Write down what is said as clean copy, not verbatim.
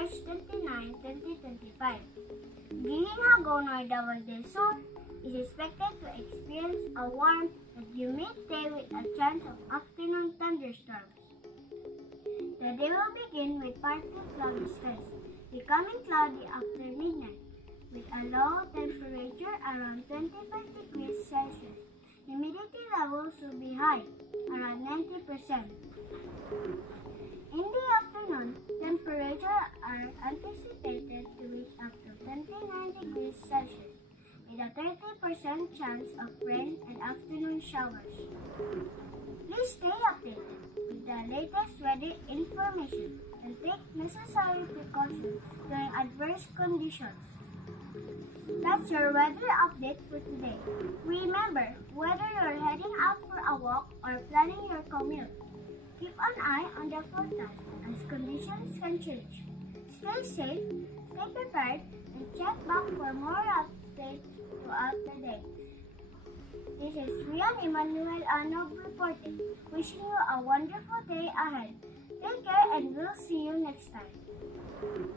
March 29, 2025. Gihing Hagonoy Dawag del Sur is expected to experience a warm and humid day with a chance of afternoon thunderstorms. The day will begin with partly cloudy skies, becoming cloudy after midnight, with a low temperature around 25 degrees Celsius. Humidity levels will be high, around 90%. In the afternoon, temperatures are anticipated to reach up to 29 degrees Celsius, with a 30% chance of rain and afternoon showers. Please stay updated with the latest weather information and take necessary precautions during adverse conditions. That's your weather update for today. Remember, whether you're heading out for a walk or planning your commute, keep an eye on the forecast as conditions can change. Stay safe, stay prepared, and check back for more updates throughout the day. This is Rian Emmanuel Anog reporting, wishing you a wonderful day ahead. Take care and we'll see you next time.